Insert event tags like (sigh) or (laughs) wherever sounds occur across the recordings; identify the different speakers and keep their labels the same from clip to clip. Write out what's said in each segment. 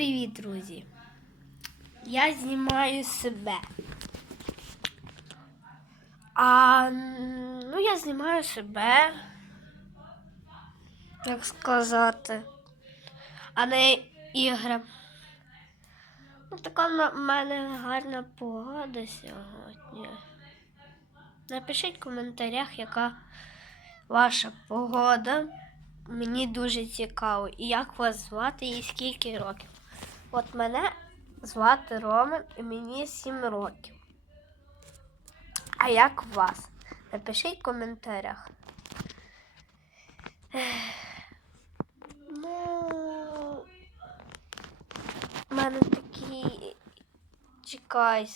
Speaker 1: привіт, друзі! Я знімаю себе. А ну я знімаю себе, як сказати, а не ігри. Ну, така в мене гарна погода сьогодні. Напишіть в коментарях, яка ваша погода. Мені дуже цікаво. І як вас звати і скільки років. От мене звати Роман і мені 7 років. А як вас? Напишіть в коментарях. Ну, в мене такі чекай.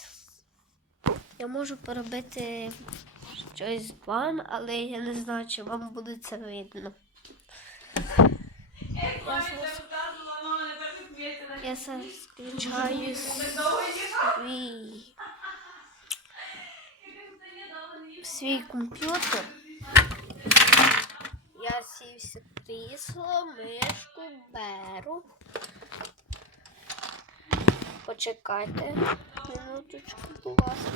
Speaker 1: Я можу поробити щось з вами, але я не знаю, чи вам буде це видно. Я я зараз включаю свій, (laughs) свій комп'ютер. Я сівся крісло, мишку беру. Почекайте минуточку, будь ласка.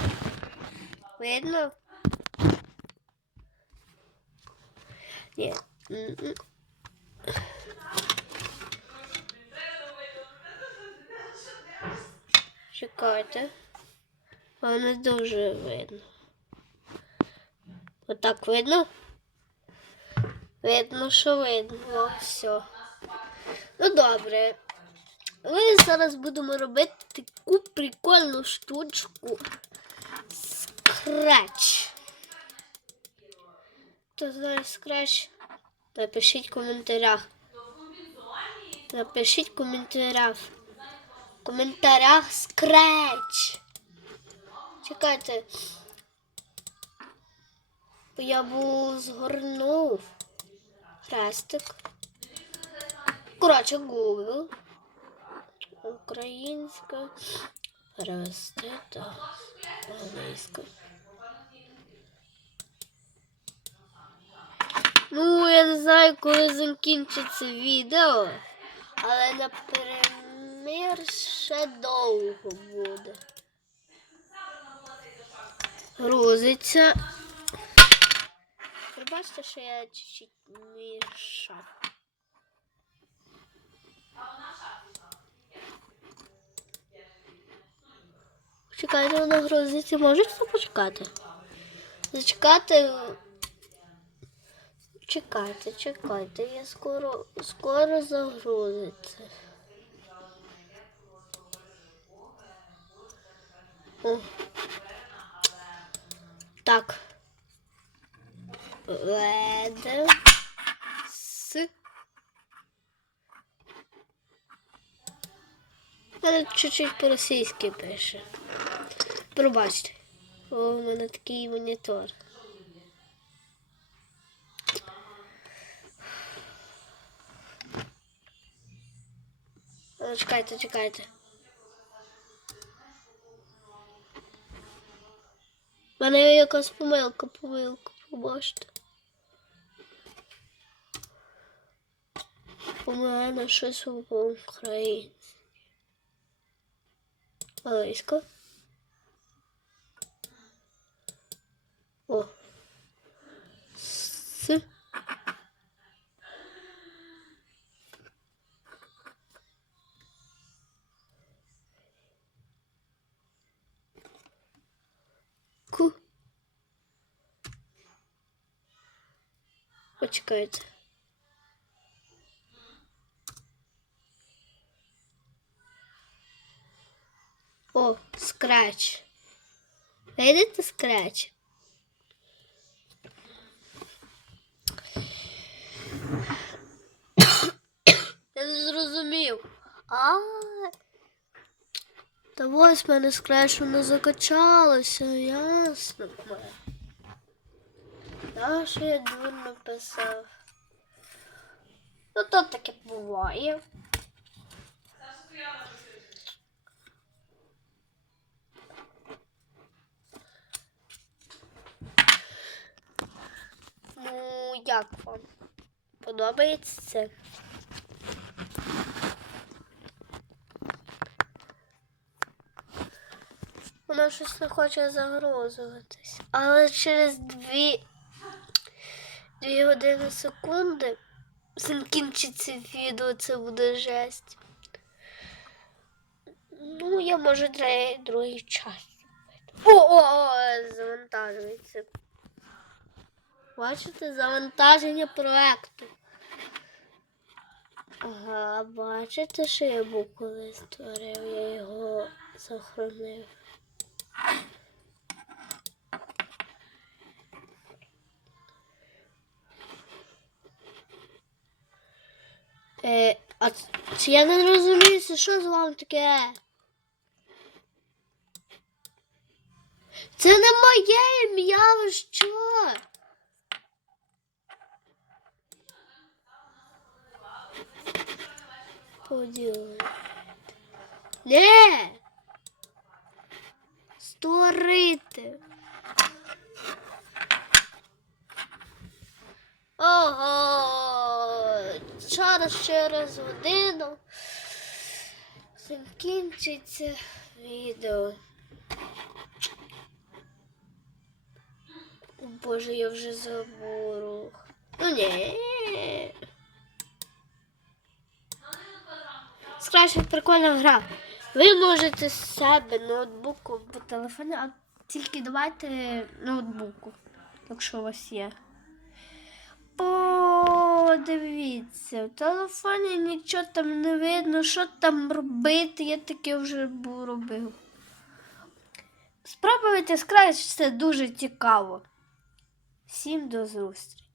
Speaker 1: Видно? Ні. Чекайте. Воно дуже видно. Отак видно? Видно, що видно. О, все. Ну добре. Ми зараз будемо робити таку прикольну штучку. Скреч. Хто знає скреч? Напишіть в коментарях. Напишіть в коментарях. Коментарях скреч. Чекайте. Я був згорнув. Хрестик. Коротше, Google. Українська. Перевести англійська. Ну, я не знаю, коли закінчиться відео, але например, ще довго буде. Грузиться. Пробачте, що я чуть-чуть мішав. Чекайте, воно грузиться. Можете почекати? Зачекати. Чекайте, чекайте, я скоро скоро загрузиться. Так. С. Мене чуть-чуть по-російськи пише. Пробачте. О, у мене такий монітор. Чекайте, чекайте. У мене якась помилка, помилка, пробачте. У мене щось в Україні. Англійська. О. С. Ку. Почекайте. О, скрач. Видите скрач? Я не зрозумів. А. Та ось в мене скрач воно закачалося, ясно. Да, що я дурно написав. Ну то таке буває. Ну, як вам? Подобається це? Вона щось не хоче загрозуватись, але через дві дві години секунди закінчиться відео, це буде жесть. Ну, я можу третій другий час. О, о, о, завантажується. Бачите, завантаження проекту. Ага, бачите, що я був коли створив, я його захоронив. Е, а чи я не розумію, що з вами таке? Це не моє ім'я, ви що? Поділити. Не! Створити. Зараз через годину закінчиться відео. О, Боже, я вже забув. Ну ні. Скраще прикольна гра. Ви можете з себе ноутбуку або телефону, а тільки давайте ноутбуку, якщо у вас є. Подивіться, в телефоні нічого там не видно, що там робити, я таке вже робив. Спробуйте скрайч, це дуже цікаво. Всім до зустрічі!